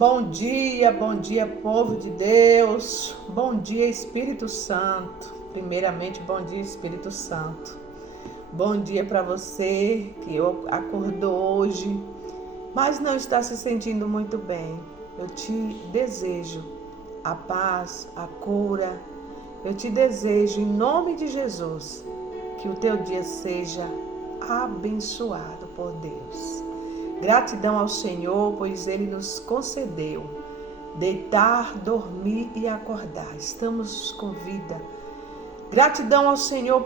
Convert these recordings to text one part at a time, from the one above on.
bom dia, povo de Deus. Bom dia, Espírito Santo. Primeiramente, bom dia, Espírito Santo. Bom dia para você que acordou hoje, mas não está se sentindo muito bem. Eu te desejo a paz, a cura. Eu te desejo, em nome de Jesus, que o teu dia seja abençoado por Deus. Gratidão ao Senhor, pois Ele nos concedeu deitar, dormir e acordar. Estamos com vida. Gratidão ao Senhor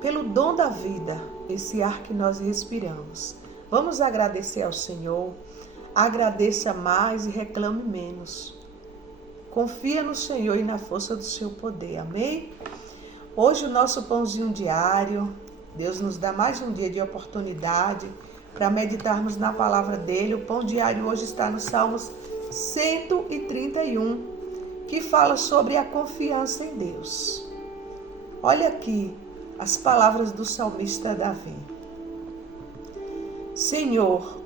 pelo dom da vida, esse ar que nós respiramos. Vamos agradecer ao Senhor. Agradeça mais e reclame menos. Confia no Senhor e na força do seu poder. Amém? Hoje o nosso pãozinho diário, Deus nos dá mais um dia de oportunidade para meditarmos na palavra dele. O pão diário hoje está no Salmos 131, que fala sobre a confiança em Deus. Olha aqui as palavras do salmista Davi. Senhor,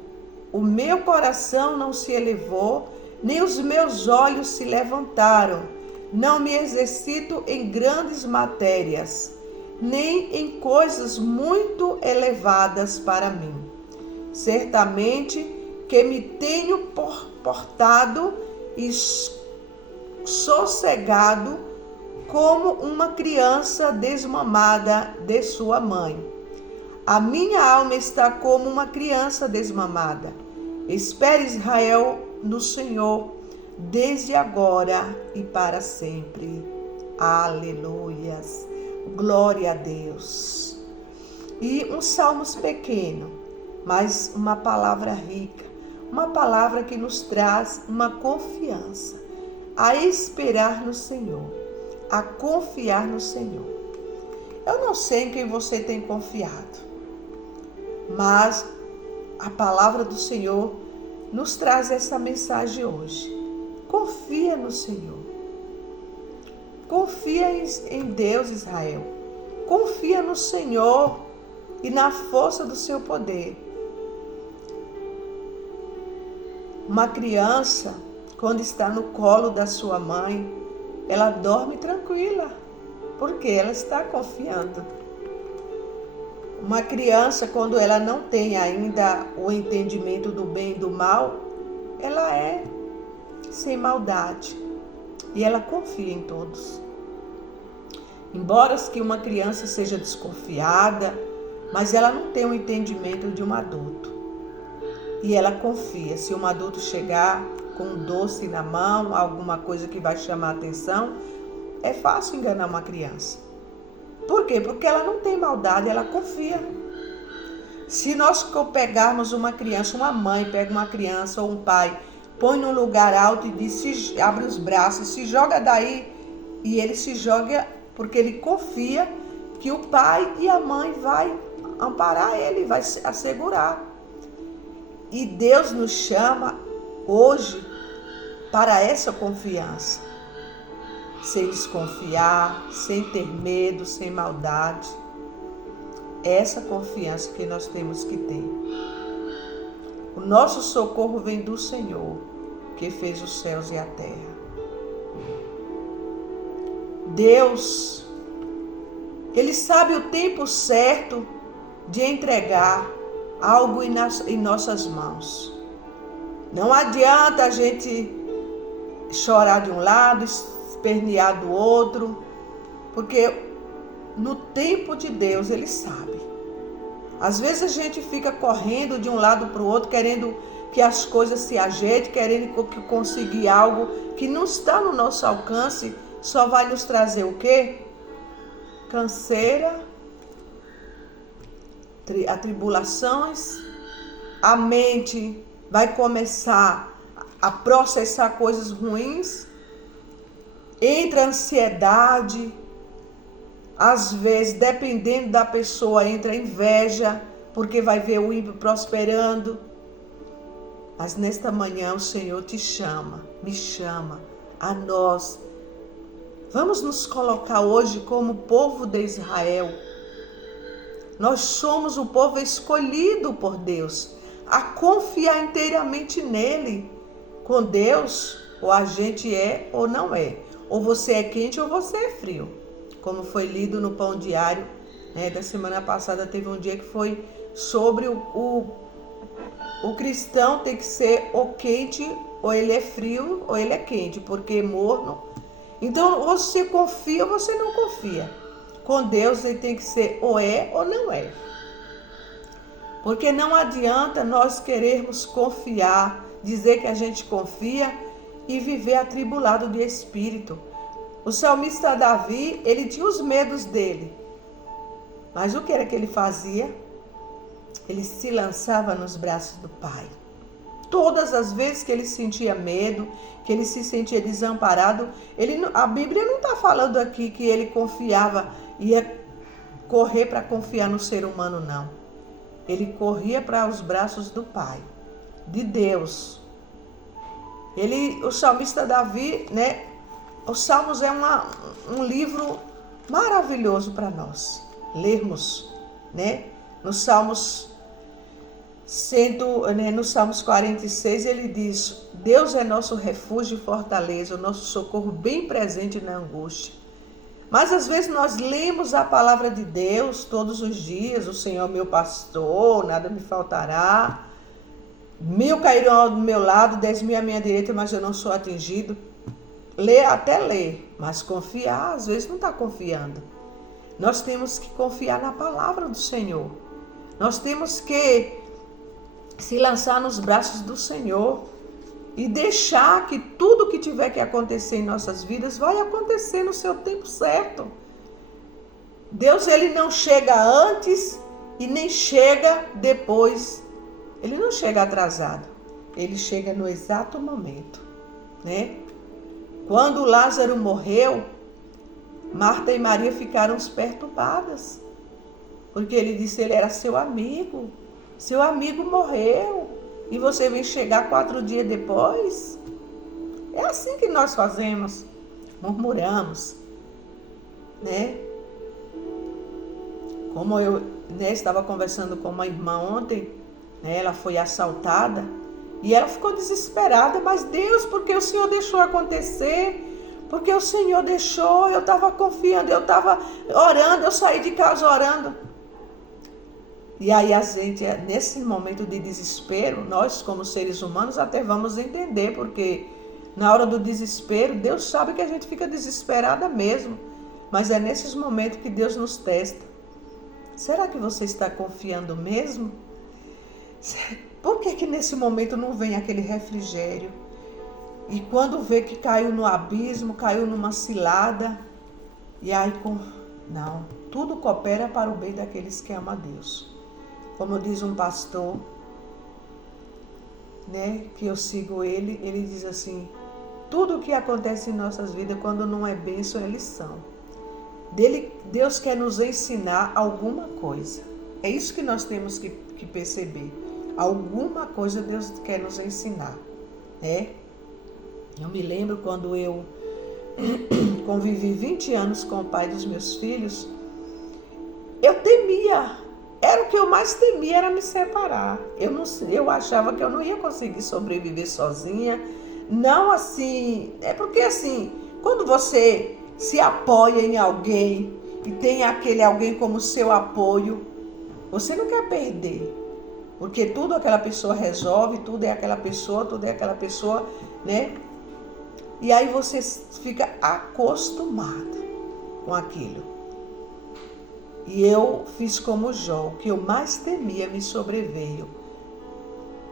o meu coração não se elevou, nem os meus olhos se levantaram. Não me exercito em grandes matérias, nem em coisas muito elevadas para mim. Certamente que me tenho portado e sossegado como uma criança desmamada de sua mãe. A minha alma está como uma criança desmamada. Espere, Israel, no Senhor, desde agora e para sempre. Aleluias. Glória a Deus. E um salmos pequeno, mas uma palavra rica, uma palavra que nos traz uma confiança, a esperar no Senhor, a confiar no Senhor. Eu não sei em quem você tem confiado, mas a palavra do Senhor nos traz essa mensagem hoje. Confia no Senhor. Confia em Deus, Israel. Confia no Senhor e na força do seu poder. Uma criança, quando está no colo da sua mãe, ela dorme tranquila, porque ela está confiando. Uma criança, quando ela não tem ainda o entendimento do bem e do mal, ela é sem maldade e ela confia em todos. Embora que uma criança seja desconfiada, mas ela não tem o entendimento de um adulto. E ela confia. Se um adulto chegar com um doce na mão, alguma coisa que vai chamar a atenção, é fácil enganar uma criança. Por quê? Porque ela não tem maldade, ela confia. Se nós pegarmos uma criança, uma mãe pega uma criança ou um pai, põe num lugar alto e diz, abre os braços, se joga daí, e ele se joga porque ele confia que o pai e a mãe vai amparar ele, vai assegurar. E Deus nos chama hoje para essa confiança, sem desconfiar, sem ter medo, sem maldade. É essa confiança que nós temos que ter. O nosso socorro vem do Senhor, que fez os céus e a terra. Deus, Ele sabe o tempo certo de entregar algo em nossas mãos. Não adianta a gente chorar de um lado, espernear do outro, porque no tempo de Deus Ele sabe. Às vezes a gente fica correndo de um lado para o outro, querendo que as coisas se ajeitem, querendo conseguir algo que não está no nosso alcance, só vai nos trazer o quê? Canseira, atribulações, a mente vai começar a processar coisas ruins, entra ansiedade, às vezes, dependendo da pessoa, entra inveja, porque vai ver o ímpio prosperando. Mas nesta manhã o Senhor te chama, me chama, a nós. Vamos nos colocar hoje como povo de Israel. Nós somos o povo escolhido por Deus a confiar inteiramente nele, Com Deus, ou a gente é ou não é. Ou você é quente ou você é frio. Como foi lido no Pão Diário, né, da semana passada, teve um dia que foi sobre o cristão tem que ser ou quente, ou ele é frio, ou ele é quente, porque é morno. Então, você confia ou você não confia. Com Deus, ele tem que ser ou é ou não é. Porque não adianta nós querermos confiar, dizer que a gente confia e viver atribulado de espírito. O salmista Davi, ele tinha os medos dele. Mas o que era que ele fazia? Ele se lançava nos braços do Pai. Todas as vezes que ele sentia medo, que ele se sentia desamparado, a Bíblia não está falando aqui que ele confiava, ia correr para confiar no ser humano, não. Ele corria para os braços do Pai, de Deus. O salmista Davi, né? Os Salmos é um livro maravilhoso para nós lermos, né? Nos Salmos 46 ele diz: Deus é nosso refúgio e fortaleza, o nosso socorro bem presente na angústia. Mas às vezes nós lemos a palavra de Deus todos os dias: o Senhor é meu pastor, nada me faltará. 1000 cairão ao meu lado, 10.000 à minha direita, mas eu não sou atingido. Até ler, mas confiar, às vezes não está confiando. Nós temos que confiar na palavra do Senhor. Nós temos que se lançar nos braços do Senhor e deixar que tudo que tiver que acontecer em nossas vidas vai acontecer no seu tempo certo. Deus, ele não chega antes e nem chega depois. Ele não chega atrasado. Ele chega no exato momento, né? Quando Lázaro morreu, Marta e Maria ficaram perturbadas, porque ele disse, ele era seu amigo morreu, e você vem chegar 4 dias depois? É assim que nós fazemos, murmuramos, né? Como eu estava conversando com uma irmã ontem, né, ela foi assaltada, e ela ficou desesperada, mas Deus, porque o Senhor deixou acontecer? Porque o Senhor deixou, eu estava confiando, eu estava orando, eu saí de casa orando. E aí a gente, nesse momento de desespero, nós como seres humanos até vamos entender, porque na hora do desespero, Deus sabe que a gente fica desesperada mesmo. Mas é nesses momentos que Deus nos testa. Será que você está confiando mesmo? Por que nesse momento não vem aquele refrigério? E quando vê que caiu no abismo, caiu numa cilada, e aí, não, tudo coopera para o bem daqueles que amam a Deus. Como diz um pastor, né, que eu sigo ele diz assim, tudo o que acontece em nossas vidas, quando não é bênção, é lição. Deus quer nos ensinar alguma coisa. É isso que nós temos que perceber. Alguma coisa Deus quer nos ensinar, né? Eu me lembro quando eu convivi 20 anos com o pai dos meus filhos, eu temia. Era o que eu mais temia, era me separar. Eu achava que eu não ia conseguir sobreviver sozinha. Não assim, é porque assim, quando você se apoia em alguém e tem aquele alguém como seu apoio, você não quer perder. Porque tudo aquela pessoa resolve, tudo é aquela pessoa, né? E aí você fica acostumada com aquilo. E eu fiz como Jó, o que eu mais temia me sobreveio.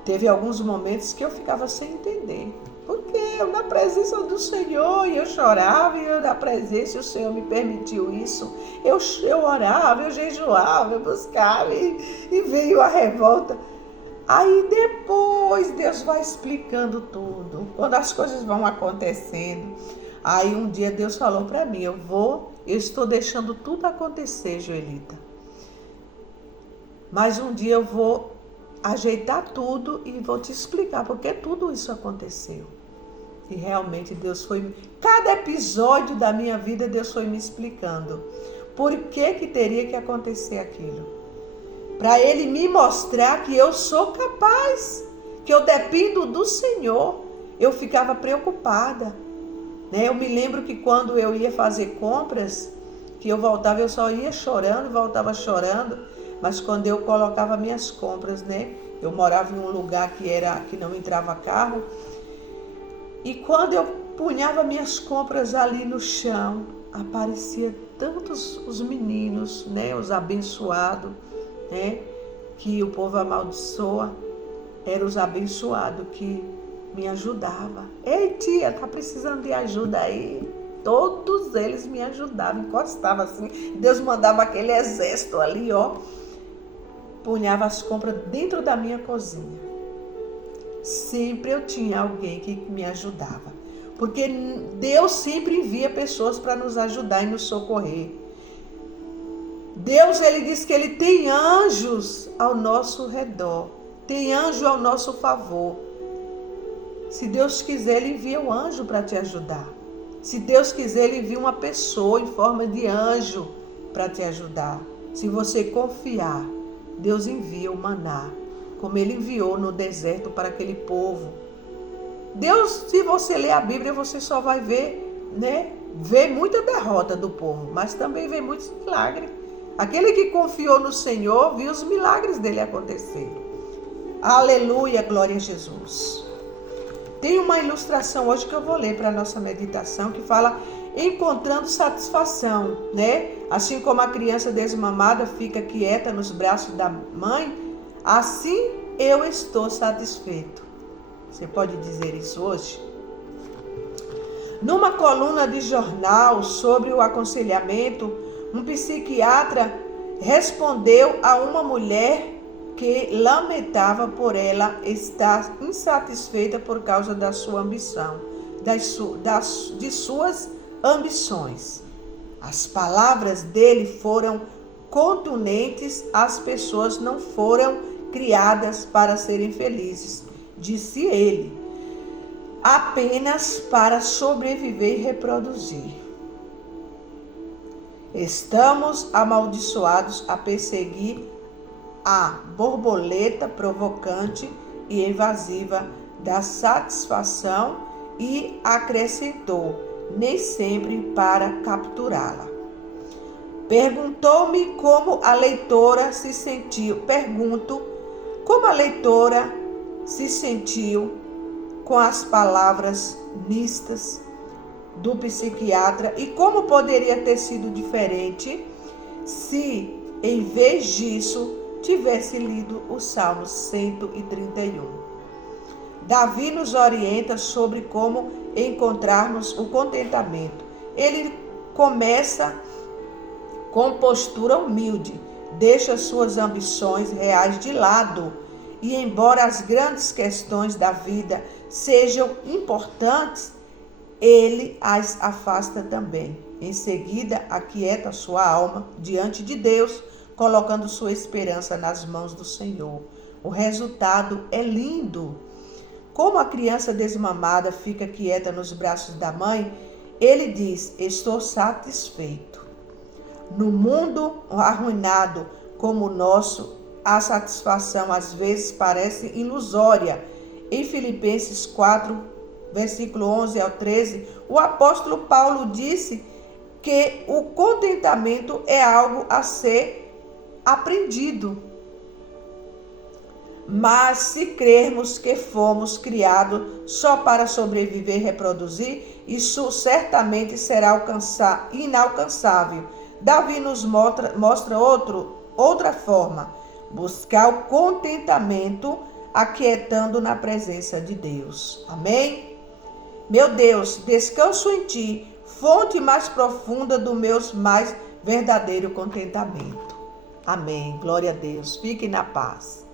Teve alguns momentos que eu ficava sem entender. Porque eu na presença do Senhor, e eu chorava, e eu na presença, o Senhor me permitiu isso. Eu orava, eu jejuava, eu buscava, e veio a revolta. Aí depois Deus vai explicando tudo, quando as coisas vão acontecendo. Aí um dia Deus falou para mim, eu estou deixando tudo acontecer, Joelita. Mas um dia eu vou ajeitar tudo e vou te explicar porque tudo isso aconteceu. E realmente Deus foi, cada episódio da minha vida Deus foi me explicando por que teria que acontecer aquilo. Para Ele me mostrar que eu sou capaz, que eu dependo do Senhor, eu ficava preocupada, né? Eu me lembro que quando eu ia fazer compras, que eu voltava, eu só ia chorando, voltava chorando, mas quando eu colocava minhas compras, né? Eu morava em um lugar que não entrava carro, e quando eu punhava minhas compras ali no chão, aparecia tantos os meninos, né? Os abençoados, né? Que o povo amaldiçoa, eram os abençoados que me ajudavam. Ei, tia, tá precisando de ajuda aí? Todos eles me ajudavam, encostavam assim. Deus mandava aquele exército ali, ó. Punhava as compras dentro da minha cozinha. Sempre eu tinha alguém que me ajudava. Porque Deus sempre envia pessoas para nos ajudar e nos socorrer. Deus, ele diz que ele tem anjos ao nosso redor. Tem anjo ao nosso favor. Se Deus quiser, ele envia o anjo para te ajudar. Se Deus quiser, ele envia uma pessoa em forma de anjo para te ajudar. Se você confiar, Deus envia o maná, como ele enviou no deserto para aquele povo. Deus, se você ler a Bíblia, você só vai ver, né? Vê muita derrota do povo, mas também vê muitos milagres. Aquele que confiou no Senhor, viu os milagres dele acontecer. Aleluia, glória a Jesus. Tem uma ilustração hoje que eu vou ler para a nossa meditação, que fala encontrando satisfação, né? Assim como a criança desmamada fica quieta nos braços da mãe, assim eu estou satisfeito. Você pode dizer isso hoje? Numa coluna de jornal sobre o aconselhamento, um psiquiatra respondeu a uma mulher que lamentava por ela estar insatisfeita por causa da sua ambição, de suas ambições. As palavras dele foram contundentes, as pessoas não foram criadas para serem felizes, disse ele, apenas para sobreviver e reproduzir. Estamos amaldiçoados a perseguir a borboleta provocante e invasiva da satisfação e acrescentou, nem sempre para capturá-la. Pergunto como a leitora se sentiu com as palavras mistas do psiquiatra e como poderia ter sido diferente se, em vez disso, tivesse lido o Salmo 131. Davi nos orienta sobre como encontrarmos o contentamento. Ele começa com postura humilde, deixa suas ambições reais de lado e, embora as grandes questões da vida sejam importantes, ele as afasta também. Em seguida, aquieta sua alma diante de Deus, colocando sua esperança nas mãos do Senhor. O resultado é lindo. Como a criança desmamada fica quieta nos braços da mãe, ele diz, estou satisfeito. No mundo arruinado como o nosso, a satisfação às vezes parece ilusória. Em Filipenses 4, versículo 11 ao 13, o apóstolo Paulo disse que o contentamento é algo a ser aprendido. Mas se crermos que fomos criados só para sobreviver e reproduzir, isso certamente será inalcançável. Davi nos mostra outra forma, buscar o contentamento aquietando na presença de Deus. Amém? Meu Deus, descanso em Ti, fonte mais profunda do meu mais verdadeiro contentamento. Amém. Glória a Deus. Fique na paz.